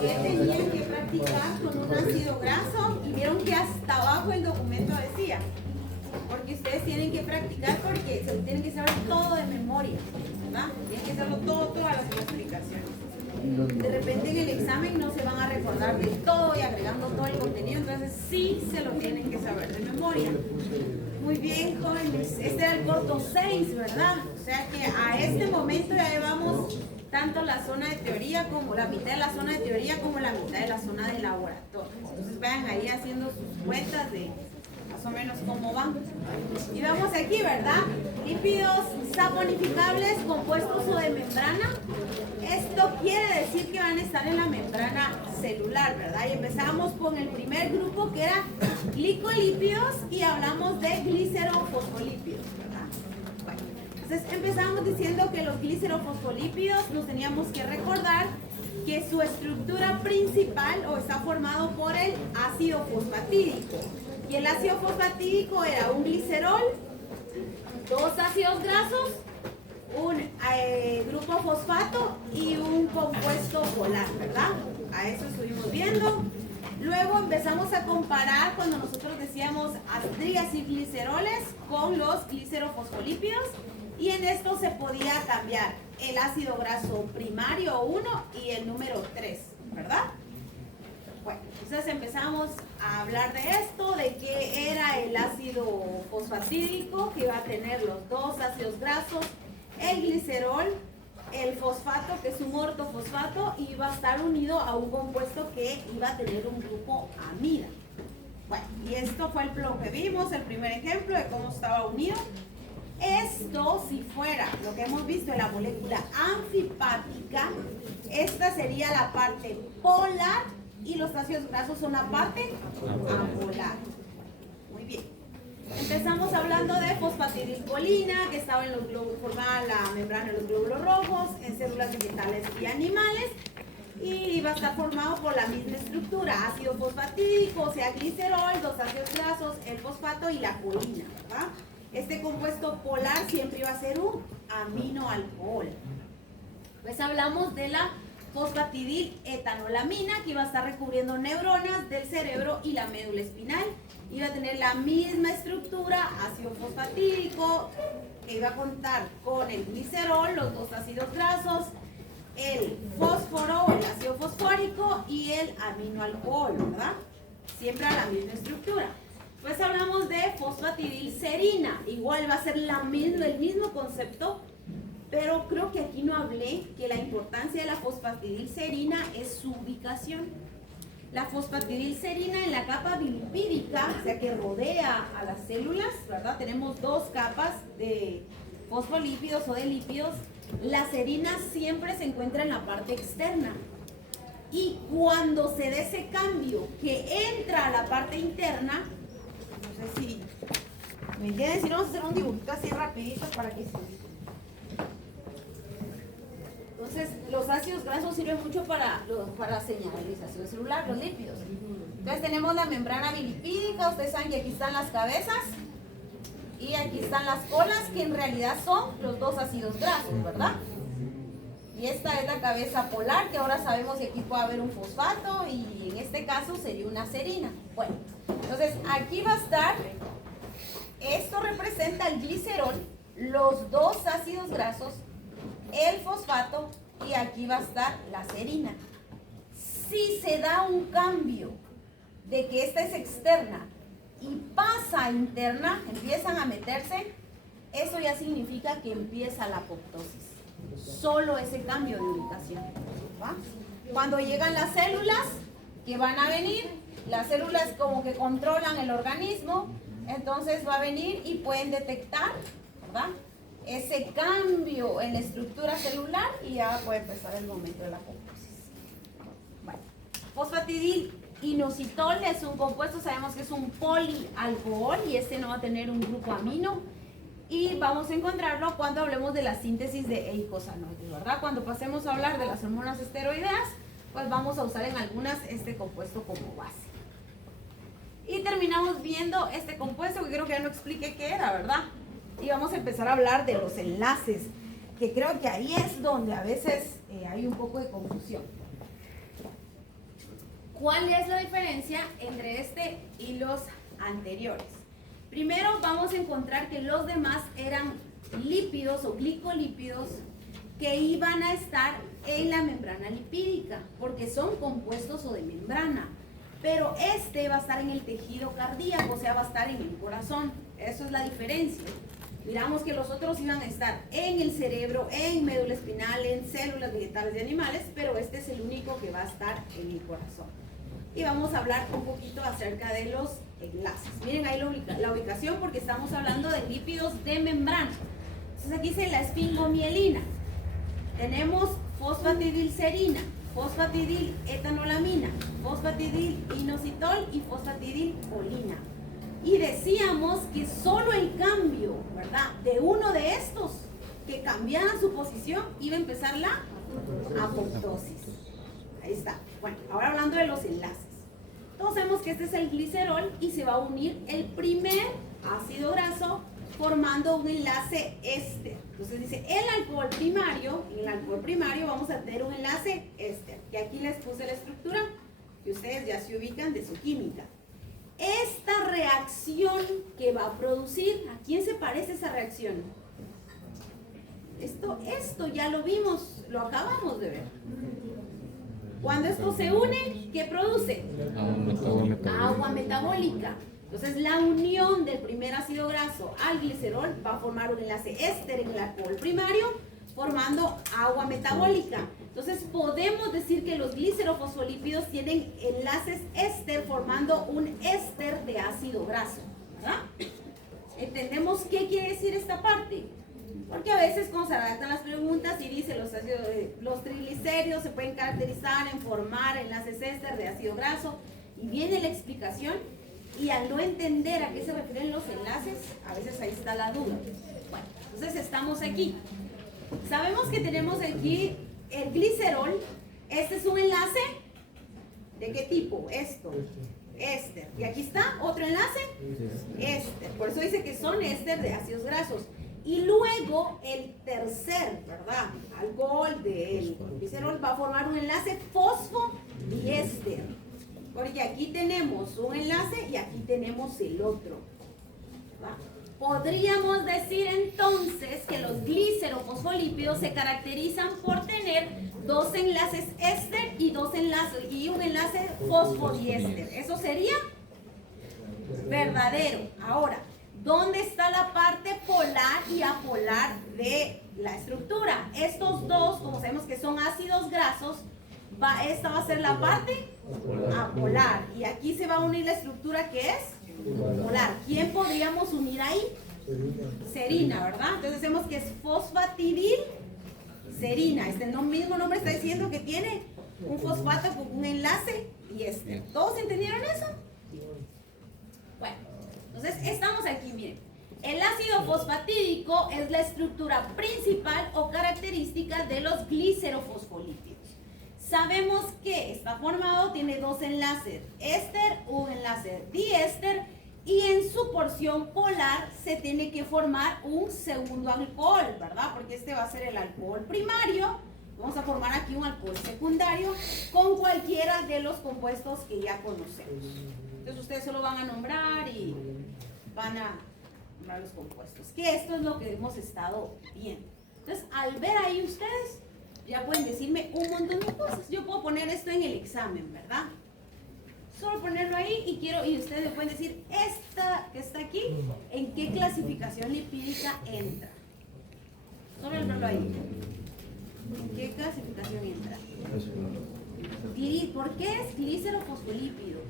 que tenían que practicar con un ácido graso y vieron que hasta abajo el documento decía, porque ustedes tienen que practicar porque se tienen que saber todo de memoria, ¿verdad? Tienen que saberlo todo, todas las explicaciones. De repente en el examen no se van a recordar de todo y agregando todo el contenido, entonces sí se lo tienen que saber de memoria. Muy bien, jóvenes, este era el corto 6, ¿verdad? O sea que a este momento ya llevamos tanto la zona de teoría como la mitad de la zona de teoría como la mitad de la zona de laboratorio. Entonces vayan ahí haciendo sus cuentas de más o menos cómo van. Y vamos aquí, ¿verdad? Lípidos saponificables compuestos o de membrana. Esto quiere decir que van a estar en la membrana celular, ¿verdad? Y empezamos con el primer grupo que era glicolípidos y hablamos de glicerofosfolípidos, ¿verdad? Bueno, entonces empezamos diciendo que los glicerofosfolípidos nos teníamos que recordar que su estructura principal o está formado por el ácido fosfatídico. Y el ácido fosfatídico era un glicerol, dos ácidos grasos, un grupo fosfato y un compuesto polar, ¿verdad? A eso estuvimos viendo. Luego empezamos a comparar cuando nosotros decíamos astrías y gliceroles con los glicerofosfolípidos y en esto se podía cambiar el ácido graso primario 1 y el número 3, ¿verdad? Bueno, entonces empezamos a hablar de esto, de qué era el ácido fosfatídico, que iba a tener los dos ácidos grasos, el glicerol, el fosfato, que es un ortofosfato, y iba a estar unido a un compuesto que iba a tener un grupo amida. Bueno, y esto fue lo que vimos, el primer ejemplo de cómo estaba unido. Esto, si fuera lo que hemos visto en la molécula anfipática, esta sería la parte polar y los ácidos grasos son la parte apolar. Muy bien. Empezamos hablando de fosfatidilcolina, que estaba en los glóbulos, formaba la membrana de los glóbulos rojos, en células vegetales y animales, y iba a estar formado por la misma estructura, ácido fosfatídico, o sea, glicerol, dos ácidos grasos, el fosfato y la colina, ¿verdad? Este compuesto polar siempre iba a ser un aminoalcohol. Pues hablamos de la fosfatidiletoanolamina, que iba a estar recubriendo neuronas del cerebro y la médula espinal. Iba a tener la misma estructura, ácido fosfatídico, que iba a contar con el glicerol, los dos ácidos grasos, el fósforo, el ácido fosfórico y el aminoalcohol, ¿verdad? Siempre a la misma estructura. Pues hablamos de fosfatidilserina, igual va a ser el mismo concepto, pero creo que aquí no hablé que la importancia de la fosfatidilserina es su ubicación. La fosfatidilserina en la capa bilipídica, o sea que rodea a las células, ¿verdad? Tenemos dos capas de fosfolípidos o de lípidos. La serina siempre se encuentra en la parte externa. Y cuando se dé ese cambio que entra a la parte interna, no sé si me entienden, si no vamos a hacer un dibujito así rapidito para que se ubique. Entonces, los ácidos grasos sirven mucho para la señalización celular, los lípidos. Entonces, tenemos la membrana bilipídica, ustedes saben que aquí están las cabezas y aquí están las colas, que en realidad son los dos ácidos grasos, ¿verdad? Y esta es la cabeza polar, que ahora sabemos que aquí puede haber un fosfato y en este caso sería una serina. Bueno, entonces aquí va a estar, esto representa el glicerol, los dos ácidos grasos, el fosfato y aquí va a estar la serina. Si se da un cambio de que esta es externa y pasa a interna, empiezan a meterse, eso ya significa que empieza la apoptosis. Solo ese cambio de ubicación, ¿va? Cuando llegan las células que van a venir, las células como que controlan el organismo, entonces va a venir y pueden detectar, ¿verdad?, ese cambio en la estructura celular y ya puede empezar el momento de la apoptosis. Bueno, fosfatidilinositol es un compuesto, sabemos que es un polialcohol y este no va a tener un grupo amino y vamos a encontrarlo cuando hablemos de la síntesis de eicosanoides, ¿verdad? Cuando pasemos a hablar de las hormonas esteroideas, pues vamos a usar en algunas este compuesto como base. Y terminamos viendo este compuesto que creo que ya no expliqué qué era, ¿verdad? Y vamos a empezar a hablar de los enlaces. que creo que ahí es donde a veces hay un poco de confusión. ¿Cuál es la diferencia entre este y los anteriores? Primero vamos a encontrar que los demás eran lípidos o glicolípidos que iban a estar en la membrana lipídica, porque son compuestos o de membrana. Pero este va a estar en el tejido cardíaco, o sea, va a estar en el corazón. Eso es la diferencia. Miramos que los otros iban a estar en el cerebro, en médula espinal, en células vegetales y animales, pero este es el único que va a estar en el corazón. Y vamos a hablar un poquito acerca de los enlaces. Miren ahí la ubicación, porque estamos hablando de lípidos de membrana. Entonces aquí dice la esfingomielina. Tenemos fosfatidilcerina, fosfatidiletolamina, fosfatidilinositol y fosfatidilcolina. Y decíamos que solo el cambio, ¿verdad?, de uno de estos que cambiaran su posición iba a empezar la apoptosis. Ahí está. Bueno, ahora hablando de los enlaces. Todos sabemos que este es el glicerol y se va a unir el primer ácido graso formando un enlace éster. Entonces dice, en el alcohol primario vamos a tener un enlace éster, que aquí les puse la estructura, que ustedes ya se ubican de su química. Esta reacción que va a producir, ¿a quién se parece esa reacción? Esto ya lo vimos, lo acabamos de ver. Cuando esto se une, ¿qué produce? Agua metabólica. Entonces la unión del primer ácido graso al glicerol va a formar un enlace éster en el alcohol primario, formando agua metabólica. Entonces podemos decir que los glicerofosfolípidos tienen enlaces éster formando un éster de ácido graso, ¿verdad? ¿Entendemos qué quiere decir esta parte? Porque a veces cuando se redactan las preguntas y dice los triglicéridos se pueden caracterizar en formar enlaces éster de ácido graso, y viene la explicación, y al no entender a qué se refieren los enlaces, a veces ahí está la duda. Bueno, entonces estamos aquí. Sabemos que tenemos aquí el glicerol. Este es un enlace, ¿de qué tipo? Éster. Y aquí está otro enlace, éster. Por eso dice que son éster de ácidos grasos. Y luego el tercer, ¿verdad?, alcohol del glicerol va a formar un enlace fosfodiéster. Porque aquí tenemos un enlace y aquí tenemos el otro, ¿verdad? Podríamos decir entonces que los glicerofosfolípidos se caracterizan por tener dos enlaces éster y un enlace fosfodiéster. Eso sería verdadero. Ahora, ¿dónde está la parte polar y apolar de la estructura? Estos dos, como sabemos que son ácidos grasos, esta va a ser la parte apolar. Y aquí se va a unir la estructura que es polar. ¿Quién podríamos unir ahí? Serina, ¿verdad? Entonces decimos que es fosfatidilcerina. Este mismo nombre está diciendo que tiene un fosfato con un enlace y éster. ¿Todos entendieron eso? Bueno, entonces estamos aquí, miren. El ácido fosfatídico es la estructura principal o característica de los glicerofosfolípidos. Sabemos que está formado, tiene dos enlaces éster, un enlace diéster, y en su porción polar se tiene que formar un segundo alcohol, ¿verdad? Porque este va a ser el alcohol primario. Vamos a formar aquí un alcohol secundario con cualquiera de los compuestos que ya conocemos. Entonces ustedes solo van a nombrar y van a nombrar los compuestos, que esto es lo que hemos estado viendo. Entonces, al ver ahí ustedes, ya pueden decirme un montón de cosas. Yo puedo poner esto en el examen, ¿verdad? Solo ponerlo ahí y ustedes me pueden decir, esta que está aquí, ¿en qué clasificación lipídica entra? Solo verlo ahí. ¿En qué clasificación entra? ¿Por qué es glicerofosfolípido?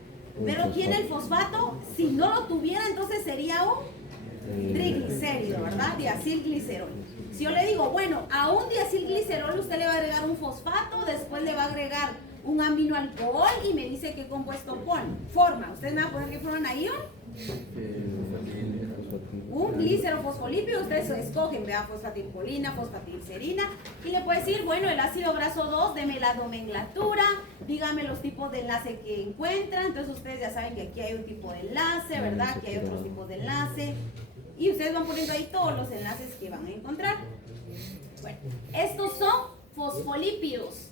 Pero tiene el fosfato, si no lo tuviera, entonces sería un triglicérido, ¿verdad? Diacilglicerol. Si yo le digo, bueno, a un diacilglicerol usted le va a agregar un fosfato, después le va a agregar un aminoalcohol y me dice qué compuesto forma. ¿Ustedes me van a poner qué forman ahí? Un glicerofosfolípido, ustedes escogen, vean, fosfatilcolina, fosfatilcerina, y le puede decir, bueno, el ácido graso 2, deme la nomenclatura, dígame los tipos de enlace que encuentran. Entonces ustedes ya saben que aquí hay un tipo de enlace, ¿verdad? Que hay otros tipos de enlace, y ustedes van poniendo ahí todos los enlaces que van a encontrar. Bueno, estos son fosfolípidos.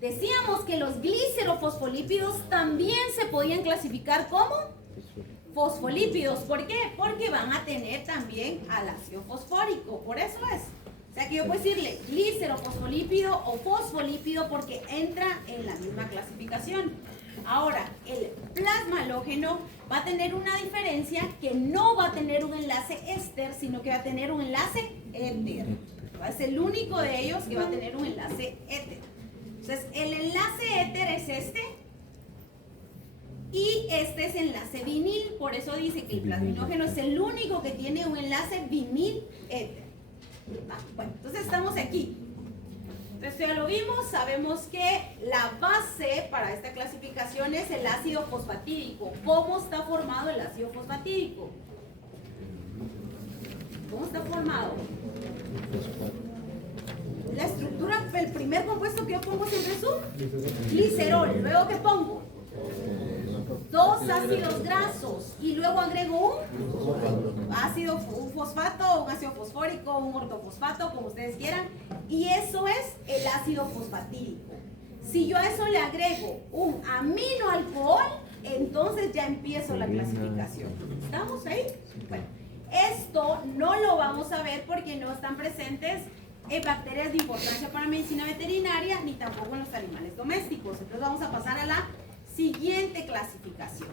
Decíamos que los glicerofosfolípidos también se podían clasificar como fosfolípidos. ¿Por qué? Porque van a tener también al ácido fosfórico. Por eso es. O sea que yo puedo decirle glicerofosfolípido o fosfolípido porque entra en la misma clasificación. Ahora, el plasma halógeno va a tener una diferencia que no va a tener un enlace éster, sino que va a tener un enlace éter. Va a ser el único de ellos que va a tener un enlace éter. Entonces, el enlace éter es este. Y este es enlace vinil, por eso dice que el plasminógeno es el único que tiene un enlace vinil éter. Bueno, entonces estamos aquí. Entonces ya lo vimos, sabemos que la base para esta clasificación es el ácido fosfatídico. ¿Cómo está formado el ácido fosfatídico? ¿Cómo está formado? La estructura, el primer compuesto que yo pongo siempre es un glicerol. Luego, ¿qué pongo? Dos ácidos grasos y luego agrego un ácido, un fosfato, un ácido fosfórico, un ortofosfato, como ustedes quieran, y eso es el ácido fosfatídico. Si yo a eso le agrego un aminoalcohol, entonces ya empiezo la clasificación. ¿Estamos ahí? Bueno, esto no lo vamos a ver porque no están presentes en bacterias de importancia para medicina veterinaria ni tampoco en los animales domésticos. Entonces vamos a pasar a la siguiente clasificación.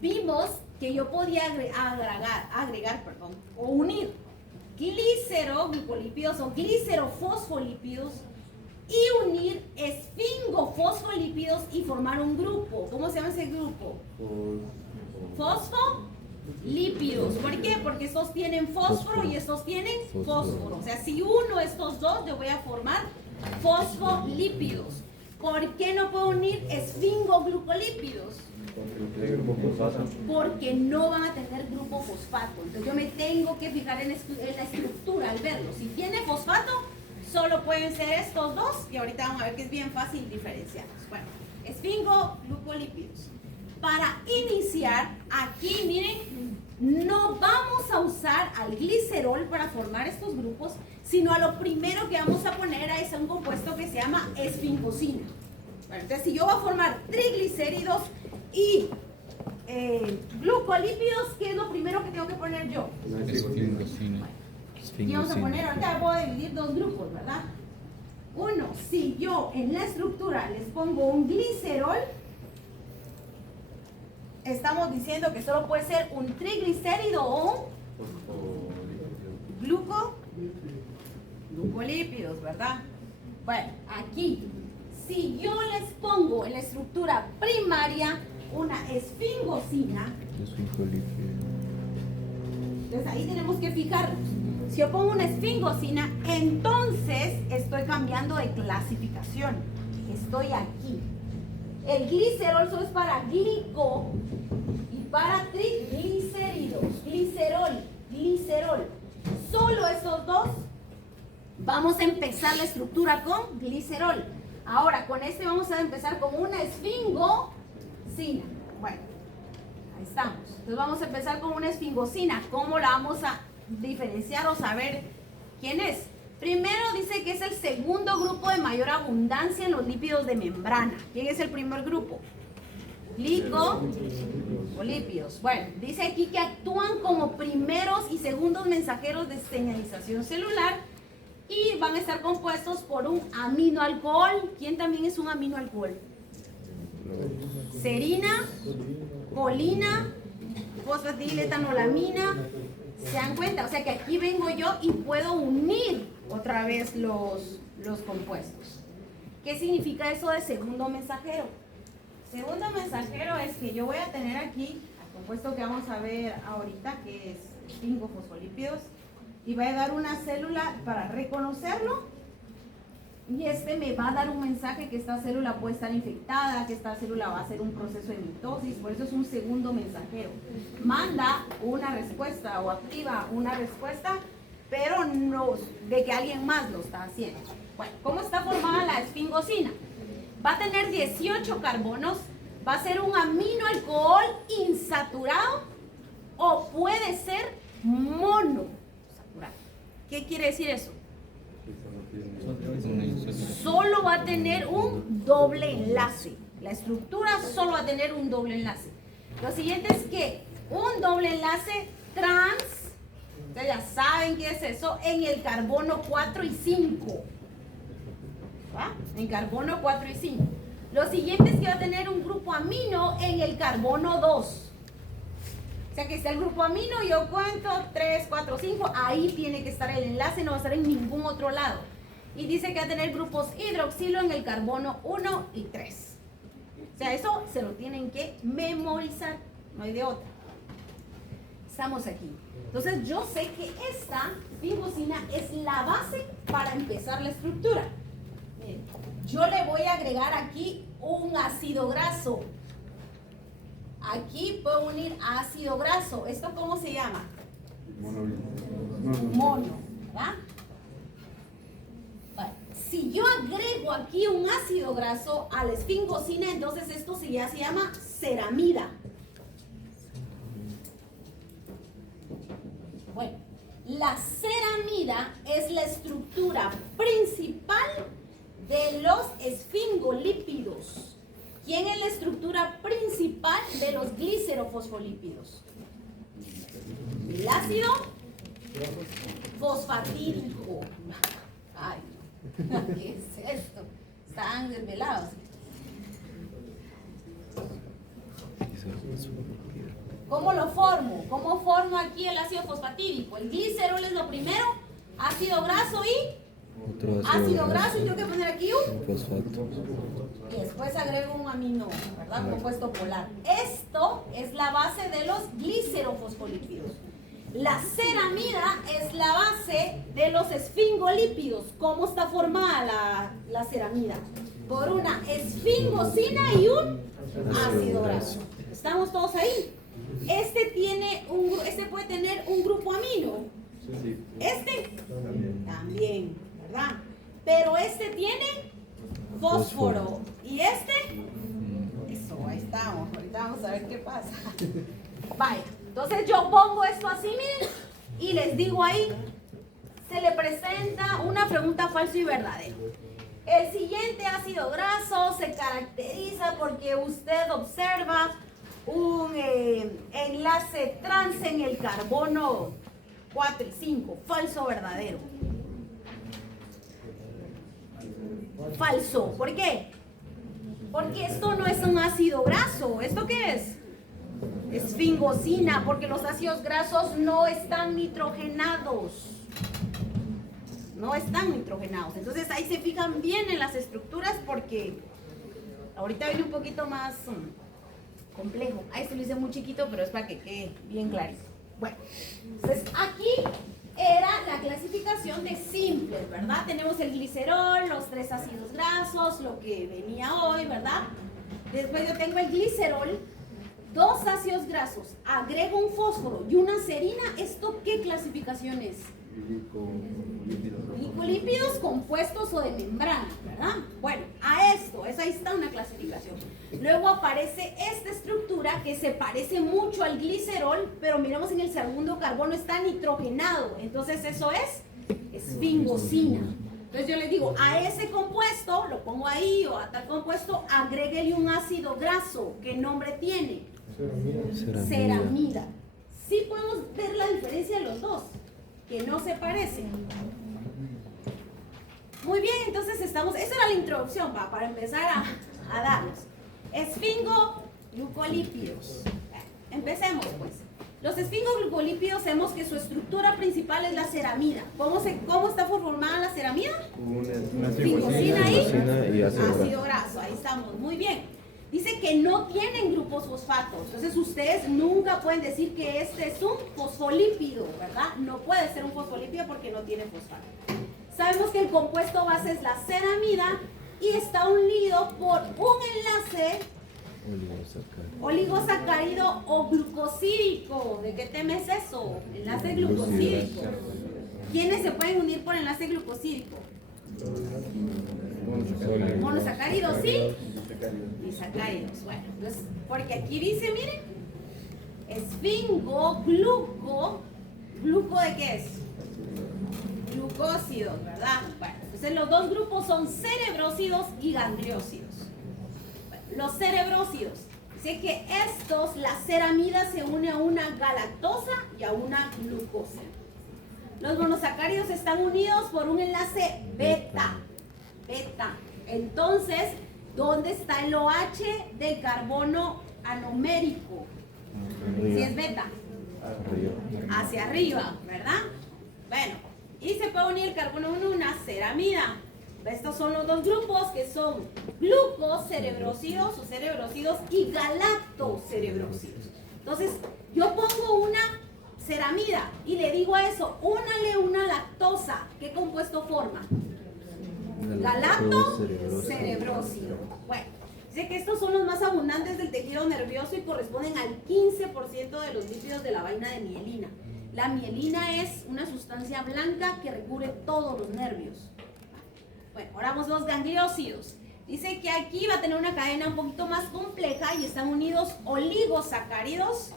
Vimos que yo podía agregar o unir gliceroglucolípidos o glicerofosfolípidos y unir esfingofosfolípidos y formar un grupo. ¿Cómo se llama ese grupo? Fosfolípidos. ¿Por qué? Porque estos tienen fósforo y estos tienen fósforo. O sea, si uno de estos dos, yo voy a formar fosfolípidos. ¿Por qué no puedo unir esfingoglucolípidos? Porque no van a tener grupo fosfato. Entonces yo me tengo que fijar en la estructura al verlo. Si tiene fosfato, solo pueden ser estos dos. Y ahorita vamos a ver que es bien fácil diferenciarlos. Bueno, esfingoglucolípidos. Para iniciar, aquí miren, no vamos a usar al glicerol para formar estos grupos, sino a lo primero que vamos a poner es un compuesto que se llama esfingosina. Bueno, entonces si yo voy a formar triglicéridos y glucolípidos, ¿qué es lo primero que tengo que poner yo? Esfingosina. Y vamos a poner, ahorita voy a dividir dos grupos, ¿verdad? Uno, si yo en la estructura les pongo un glicerol, estamos diciendo que solo puede ser un triglicérido o un glucolípidos, ¿verdad? Bueno, aquí, si yo les pongo en la estructura primaria una esfingosina, entonces ahí tenemos que fijarnos. Si yo pongo una esfingosina, entonces estoy cambiando de clasificación. Estoy aquí. El glicerol solo es para glico y para triglicéridos. Glicerol. Solo esos dos. Vamos a empezar la estructura con glicerol. Ahora, con este vamos a empezar con una esfingosina. Bueno, ahí estamos. Entonces vamos a empezar con una esfingosina. ¿Cómo la vamos a diferenciar o saber quién es? Primero dice que es el segundo grupo de mayor abundancia en los lípidos de membrana. ¿Quién es el primer grupo? Glicolípidos. Bueno, dice aquí que actúan como primeros y segundos mensajeros de señalización celular y van a estar compuestos por un aminoalcohol. ¿Quién también es un aminoalcohol? Serina, colina, fosfatidiletoanolamina. ¿Se dan cuenta? O sea que aquí vengo yo y puedo unir otra vez los compuestos. ¿Qué significa eso de segundo mensajero? Segundo mensajero es que yo voy a tener aquí el compuesto que vamos a ver ahorita, que es esfingofosfolípidos, y va a dar una célula para reconocerlo, y este me va a dar un mensaje que esta célula puede estar infectada, que esta célula va a hacer un proceso de mitosis, por eso es un segundo mensajero. Manda una respuesta o activa una respuesta, pero no de que alguien más lo está haciendo. Bueno, ¿cómo está formada la esfingosina? Va a tener 18 carbonos, va a ser un aminoalcohol insaturado o puede ser monosaturado. ¿Qué quiere decir eso? va a tener un doble enlace. La estructura solo va a tener un doble enlace. Lo siguiente es que un doble enlace trans, ustedes ya saben qué es eso, en el carbono 4 y 5. ¿Va? En carbono 4 y 5. Lo siguiente es que va a tener un grupo amino en el carbono 2. O sea que está el grupo amino, yo cuento 3, 4, 5, ahí tiene que estar el enlace, no va a estar en ningún otro lado. Y dice que va a tener grupos hidroxilo en el carbono 1 y 3. O sea, eso se lo tienen que memorizar, no hay de otra. Estamos aquí. Entonces yo sé que esta esfingosina es la base para empezar la estructura. Miren, yo le voy a agregar aquí un ácido graso. Aquí puedo unir ácido graso. ¿Esto cómo se llama? Mono, ¿verdad? Vale. Si yo agrego aquí un ácido graso a la esfingosina, entonces esto ya se llama ceramida. Bueno, la ceramida es la estructura principal de los esfingolípidos. ¿Quién es la estructura principal de los glicerofosfolípidos? El ácido fosfatídico. Ay, no. ¿Qué es esto? Están desvelados. ¿Cómo lo formo? ¿Cómo formo aquí el ácido fosfatídico? El glicerol es lo primero, ácido graso y ácido graso, y tengo que poner aquí un fosfato. Y después agrego un amino, ¿verdad? Compuesto polar. Esto es la base de los glicerofosfolípidos. La ceramida es la base de los esfingolípidos. ¿Cómo está formada la ceramida? Por una esfingosina y un ácido graso. ¿Estamos todos ahí? Este puede tener un grupo amino. Este también, ¿verdad? Pero este tiene fósforo. ¿Y este? Eso, ahí estamos. Ahorita vamos a ver qué pasa. Vaya, entonces yo pongo esto así, miren, y les digo ahí, se le presenta una pregunta falso y verdadero. El siguiente ácido graso se caracteriza porque usted observa un enlace trans en el carbono 4 y 5. Falso o verdadero. Falso. ¿Por qué? Porque esto no es un ácido graso. ¿Esto qué es? Esfingosina, porque los ácidos grasos no están nitrogenados. No están nitrogenados. Entonces ahí se fijan bien en las estructuras porque ahorita viene un poquito más complejo. Ahí se lo hice muy chiquito, pero es para que quede bien clarito. Bueno, entonces aquí era la clasificación de simples, ¿verdad? Tenemos el glicerol, los 3 ácidos grasos, lo que venía hoy, ¿verdad? Después yo tengo el glicerol, 2 ácidos grasos, agrego un fósforo y una serina. ¿Esto qué clasificación es? Glicolípidos compuestos o de membrana, ¿verdad? Bueno, a esto, ahí está una clasificación. Luego aparece esta estructura que se parece mucho al glicerol, pero miramos en el segundo carbono está nitrogenado. Entonces eso es esfingosina. Entonces yo les digo, a ese compuesto, lo pongo ahí, o a tal compuesto, agréguele un ácido graso. ¿Qué nombre tiene? Ceramida. Sí podemos ver la diferencia de los dos, que no se parecen. Muy bien, entonces esa era la introducción para empezar a darlos. Esfingoglucolípidos. Empecemos pues. Los esfingoglucolípidos sabemos que su estructura principal es la ceramida. ¿Cómo está formada la ceramida? Una esfingosina y ácido graso. Ahí estamos, muy bien. Dice que no tienen grupos fosfatos. Entonces ustedes nunca pueden decir que este es un fosfolípido, ¿verdad? No puede ser un fosfolípido porque no tiene fosfato. Sabemos que el compuesto base es la ceramida y está unido por un enlace oligosacárido o glucosídico. ¿De qué tema es eso? Enlace glucosídico. ¿Quiénes se pueden unir por enlace glucosídico? Monosacáridos y disacáridos. Bueno, entonces, porque aquí dice, miren, ¿gluco de qué es? Glucósidos, ¿verdad? Bueno, pues Entonces los dos grupos son cerebrósidos y gangliósidos. Bueno, los cerebrósidos, dice que estos, la ceramida se une a una galactosa y a una glucosa. Los monosacáridos están unidos por un enlace beta. Entonces, ¿dónde está el OH del carbono anomérico? Si es beta. Hacia arriba, ¿verdad? Bueno, y se puede unir el carbono 1 a una ceramida. Estos son los dos grupos que son glucocerebrósidos o cerebrósidos y galactocerebrósidos. Entonces, yo pongo una ceramida y le digo a eso, únale una lactosa. ¿Qué compuesto forma? Galactocerebrósido. Bueno, dice que estos son los más abundantes del tejido nervioso y corresponden al 15% de los lípidos de la vaina de mielina. La mielina es una sustancia blanca que recubre todos los nervios. Bueno, ahora vamos a los gangliósidos. Dice que aquí va a tener una cadena un poquito más compleja y están unidos oligosacáridos.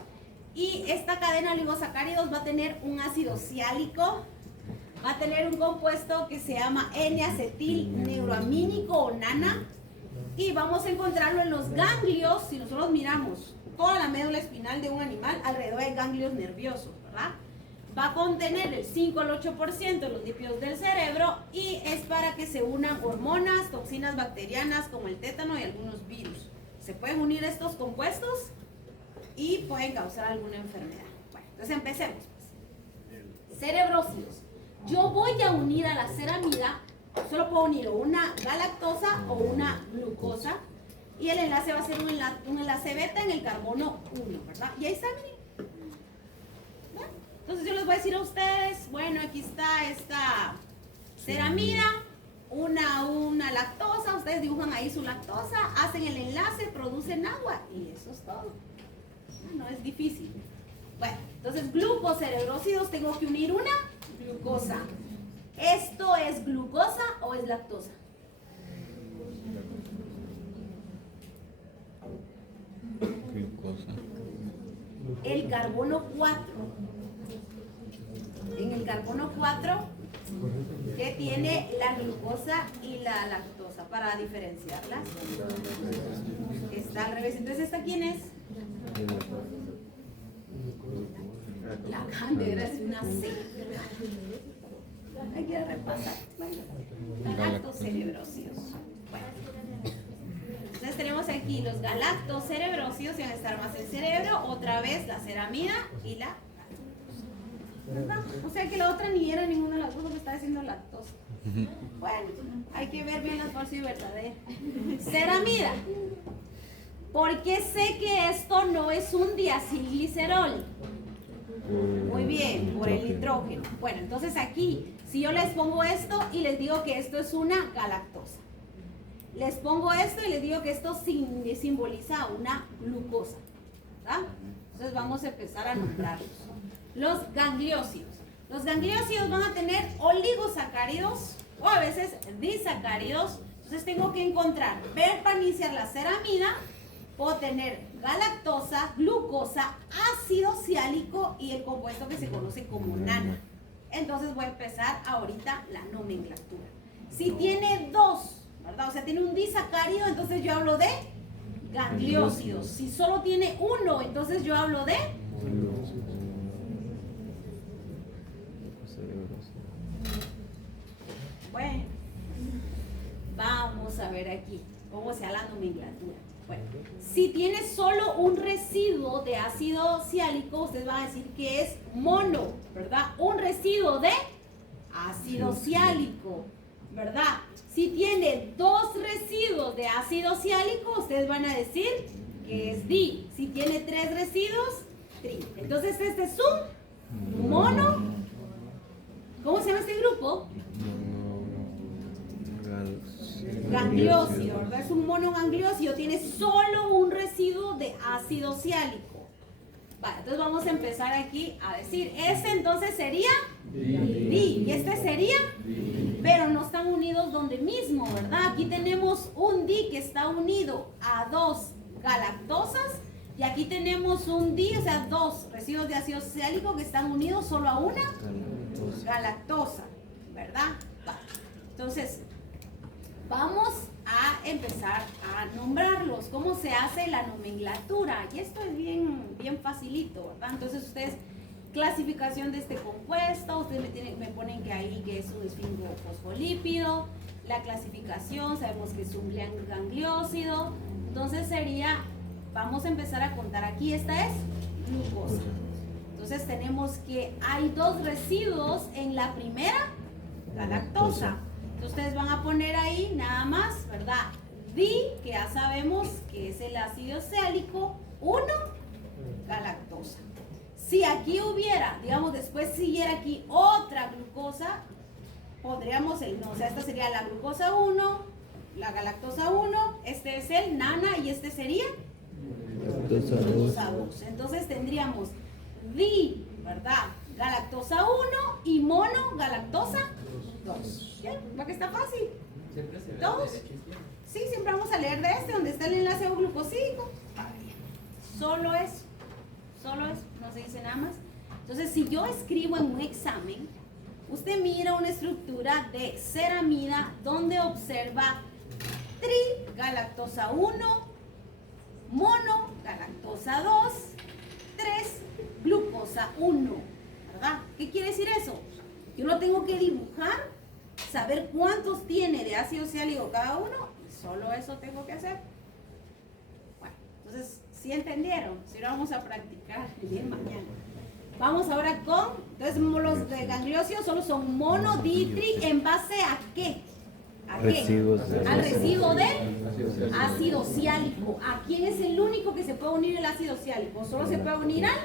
Y esta cadena de oligosacáridos va a tener un ácido ciálico, va a tener un compuesto que se llama N-acetilneuroamínico o NANA. Y vamos a encontrarlo en los ganglios. Si nosotros miramos toda la médula espinal de un animal, alrededor de ganglios nerviosos, ¿verdad? Va a contener el 5 al 8% de los lípidos del cerebro y es para que se unan hormonas, toxinas bacterianas como el tétano y algunos virus. Se pueden unir estos compuestos y pueden causar alguna enfermedad. Bueno, entonces empecemos. Pues. Cerebrósidos. Yo voy a unir a la ceramida, solo puedo unir una galactosa o una glucosa y el enlace va a ser un enlace beta en el carbono 1, ¿verdad? Y ahí está, miren. Entonces yo les voy a decir a ustedes, bueno, aquí está esta ceramida, una lactosa, ustedes dibujan ahí su lactosa, hacen el enlace, producen agua y eso es todo. No es difícil. Bueno, entonces glucocerebrósidos tengo que unir una glucosa. ¿Esto es glucosa o es lactosa? Glucosa. El carbono 4. En el carbono 4 que tiene la glucosa y la lactosa para diferenciarlas. Está al revés. Entonces, ¿esta quién es? La candela es una C. Hay que repasar. Galactocerebrósidos. Bueno. Entonces tenemos aquí los galactocerebrósidos, que van a estar más en cerebro, otra vez la ceramida y la ¿verdad? O sea que la otra ni era ninguna de las dos, lo que está diciendo lactosa. Bueno, hay que ver bien la falsa y verdadera. Ceramida. ¿Por qué sé que esto no es un diacilglicerol? Muy bien, por el nitrógeno. Bueno, entonces aquí, si yo les pongo esto y les digo que esto es una galactosa. Les pongo esto y les digo que esto simboliza una glucosa. ¿Verdad? Entonces vamos a empezar a nombrarlos. Los gangliósidos. Los gangliósidos van a tener oligosacáridos o a veces disacáridos. Entonces tengo que encontrar, ver para iniciar la ceramida, puedo tener galactosa, glucosa, ácido ciálico y el compuesto que se conoce como NANA. Entonces voy a empezar ahorita la nomenclatura. Si tiene dos, ¿verdad? O sea, tiene un disacárido, entonces yo hablo de gangliósidos. Si solo tiene uno, entonces yo hablo de bueno, vamos a ver aquí cómo se da la nomenclatura. Bueno, si tiene solo un residuo de ácido ciálico, ustedes van a decir que es mono, ¿verdad? Un residuo de ácido ciálico, ¿verdad? Si tiene dos residuos de ácido ciálico, ustedes van a decir que es di. Si tiene tres residuos, tri. Entonces este es un mono. ¿Cómo se llama este grupo? Gangliósido, ¿verdad? Es un monogangliósido, tiene solo un residuo de ácido ciálico. Vale, entonces vamos a empezar aquí a decir, este entonces sería di, y este sería, pero no están unidos donde mismo, ¿verdad? Aquí tenemos un di que está unido a dos galactosas y aquí tenemos un di, o sea, dos residuos de ácido ciálico que están unidos solo a una galactosa, ¿verdad? Vale. Entonces, vamos a empezar a nombrarlos. ¿Cómo se hace la nomenclatura? Y esto es bien facilito, ¿verdad? Entonces ustedes, clasificación de este compuesto, ustedes me ponen que ahí que es un esfingofosfolípido. La clasificación, sabemos que es un gangliósido. Entonces sería, vamos a empezar a contar aquí, esta es glucosa. Entonces tenemos que hay 2 residuos en la primera, la lactosa. Entonces ustedes van a poner ahí nada más, ¿verdad? Di, que ya sabemos que es el ácido oxálico, 1, galactosa. Si aquí hubiera, digamos, después siguiera aquí otra glucosa, podríamos o sea, esta sería la glucosa 1, la galactosa 1, este es el nana y este sería galactosa 2. Entonces tendríamos di, ¿verdad? Galactosa 1 y mono galactosa 2. ¿Bien? ¿Va que está fácil? ¿Todos? Sí, siempre vamos a leer de este, donde está el enlace glucosídico. Solo eso, no se dice nada más. Entonces, si yo escribo en un examen, usted mira una estructura de ceramida donde observa trigalactosa 1, mono galactosa 2, 3 glucosa 1, ¿verdad? ¿Qué quiere decir eso? Yo lo tengo que dibujar, saber cuántos tiene de ácido oxálico cada uno, y solo eso tengo que hacer. Bueno, entonces, ¿sí entendieron? Si no, vamos a practicar bien mañana. Vamos ahora con, entonces los de gangliósidos solo son mono, ditri, ¿en base a qué? ¿A qué? Al residuo del ácido oxálico. ¿A quién es el único que se puede unir el ácido oxálico? Solo se puede unir a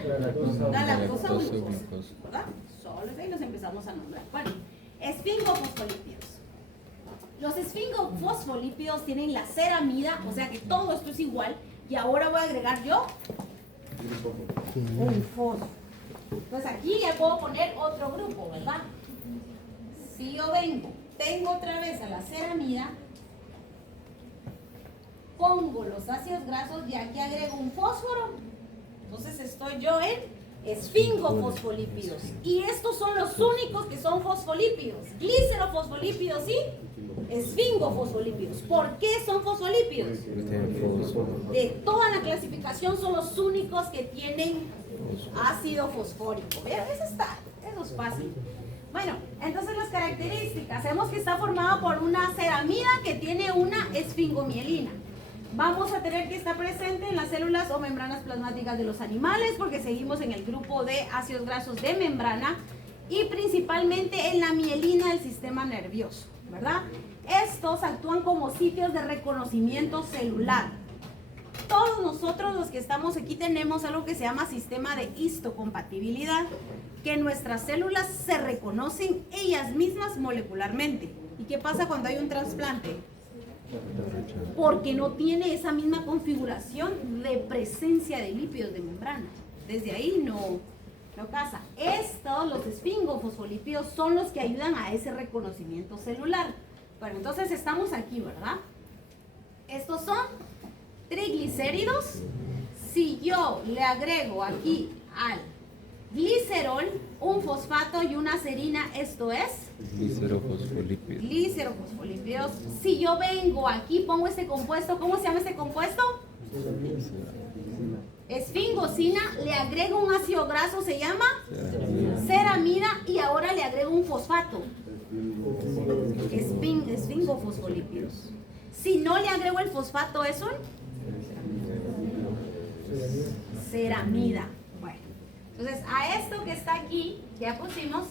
la lactosa o glucosa, ¿verdad? Solo ahí los empezamos a nombrar. Bueno, esfingofosfolípidos. Los esfingofosfolípidos tienen la ceramida, o sea que todo esto es igual. Y ahora voy a agregar yo un fosfo. Entonces aquí ya puedo poner otro grupo, ¿verdad? Si yo tengo otra vez a la ceramida, pongo los ácidos grasos y aquí agrego un fósforo. Entonces estoy yo en esfingofosfolípidos. Y estos son los únicos que son fosfolípidos. Glicerofosfolípidos y esfingofosfolípidos. ¿Por qué son fosfolípidos? De toda la clasificación son los únicos que tienen ácido fosfórico. ¿Vean? Eso es fácil. Bueno, entonces las características. Sabemos que está formado por una ceramida que tiene una esfingomielina. Vamos a tener que estar presente en las células o membranas plasmáticas de los animales porque seguimos en el grupo de ácidos grasos de membrana y principalmente en la mielina del sistema nervioso, ¿verdad? Estos actúan como sitios de reconocimiento celular. Todos nosotros los que estamos aquí tenemos algo que se llama sistema de histocompatibilidad, que nuestras células se reconocen ellas mismas molecularmente. ¿Y qué pasa cuando hay un trasplante? Porque no tiene esa misma configuración de presencia de lípidos de membrana. Desde ahí no casa. Los esfingofosfolípidos, son los que ayudan a ese reconocimiento celular. Bueno, entonces estamos aquí, ¿verdad? Estos son triglicéridos. Si yo le agrego aquí al glicerol un fosfato y una serina, esto es Glicerofosfolípidos. Glicerofosfolípidos. Si yo vengo aquí, pongo este compuesto, ¿cómo se llama este compuesto? Esfingosina, le agrego un ácido graso, se llama ceramida, y ahora le agrego un fosfato. Esfingofosfolípidos. Si no le agrego el fosfato, es un ceramida. Bueno, entonces a esto que está aquí, ya pusimos,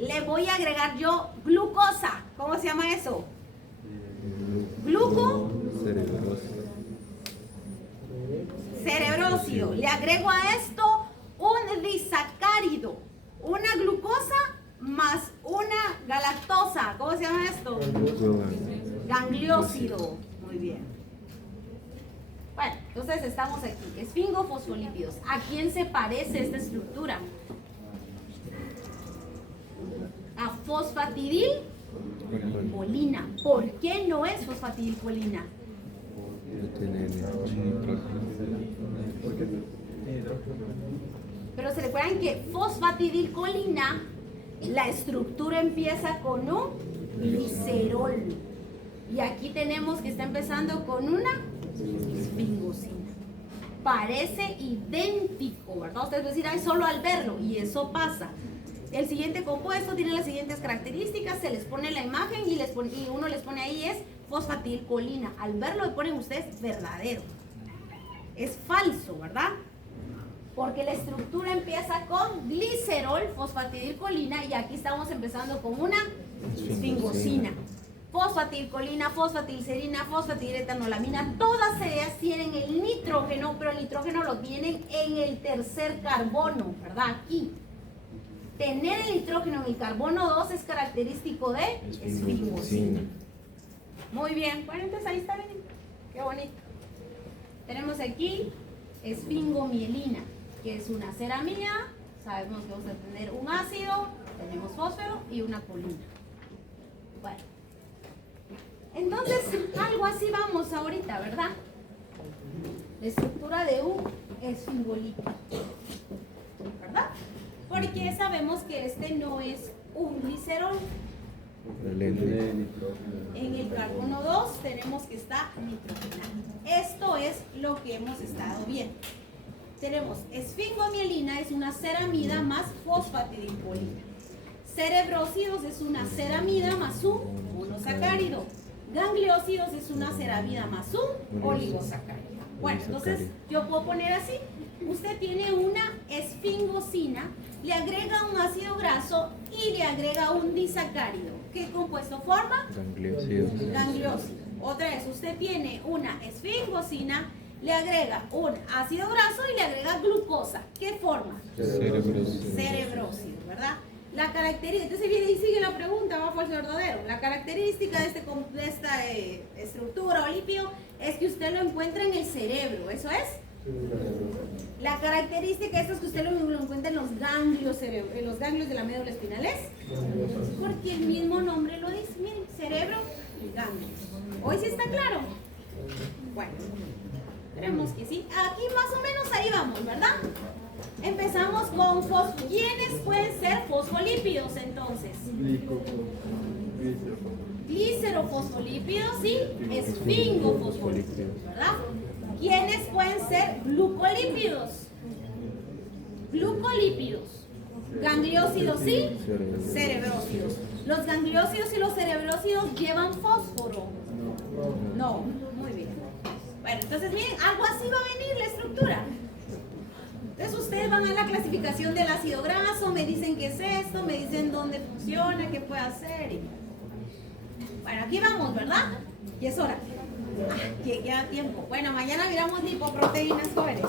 le voy a agregar yo glucosa. ¿Cómo se llama eso? Cerebrósido. Le agrego a esto un disacárido, una glucosa más una galactosa. ¿Cómo se llama esto? Gangliósido. Muy bien. Bueno, entonces estamos aquí. Esfingofosfolípidos. ¿A quién se parece esta estructura? A fosfatidilcolina. ¿Por qué no es fosfatidilcolina? Pero se recuerdan que fosfatidilcolina, la estructura empieza con un glicerol. Y aquí tenemos que está empezando con una esfingosina. Parece idéntico, ¿verdad? Ustedes van a decir, ay, solo al verlo, y eso pasa. El siguiente compuesto tiene las siguientes características, se les pone la imagen y uno les pone ahí es fosfatilcolina. Al verlo le ponen ustedes verdadero. Es falso, ¿verdad? Porque la estructura empieza con glicerol, fosfatidilcolina, y aquí estamos empezando con una esfingosina. Fosfatilcolina, fosfatilcerina, fosfatidiletoanolamina, todas ellas tienen el nitrógeno, pero el nitrógeno lo tienen en el tercer carbono, ¿verdad? Aquí. Tener el nitrógeno en el carbono 2 es característico de esfingosina. Muy bien, bueno, entonces ahí está bien. Qué bonito. Tenemos aquí esfingomielina, que es una ceramida. Sabemos que vamos a tener un ácido, tenemos fósforo y una colina. Bueno, entonces algo así vamos ahorita, ¿verdad? La estructura de un esfingolípido, ¿verdad? Porque sabemos que este no es un glicerol. En el carbono 2 tenemos que está nitrogenado. Esto es lo que hemos estado viendo. Tenemos esfingomielina, es una ceramida más fosfatidilcolina. Cerebrósidos es una ceramida más un monosacárido. Gangliósidos es una ceramida más un oligosacárido. Bueno, entonces yo puedo poner así. Usted tiene una esfingosina, le agrega un ácido graso y le agrega un disacárido. ¿Qué compuesto forma? Gangliósidos. Gangliósido. Otra vez, usted tiene una esfingosina, le agrega un ácido graso y le agrega glucosa. ¿Qué forma? Cerebrósido. Cerebrósido, ¿verdad? La característica, entonces viene y sigue la pregunta, va falso verdadero. La característica de esta estructura o lípido es que usted lo encuentra en el cerebro, ¿eso es? La característica esta es que usted lo encuentra en los ganglios de la médula espinal, ¿es? Porque el mismo nombre lo dice, miren, cerebro y ganglios. ¿Hoy sí está claro? Bueno, esperemos que sí. Aquí más o menos ahí vamos, ¿verdad? Empezamos con fosfolípidos. ¿Quiénes pueden ser fosfolípidos entonces? Glicerofosfolípidos y esfingofosfolípidos, ¿verdad? ¿Quiénes pueden ser glucolípidos? Glucolípidos. Gangliósidos y cerebrósidos. ¿Los gangliósidos y los cerebrósidos llevan fósforo? No, muy bien. Bueno, entonces miren, algo así va a venir la estructura. Entonces ustedes van a la clasificación del ácido graso, me dicen qué es esto, me dicen dónde funciona, qué puede hacer. Bueno, aquí vamos, ¿verdad? Y es hora. Que queda tiempo. Bueno, mañana miramos lipoproteínas, jóvenes.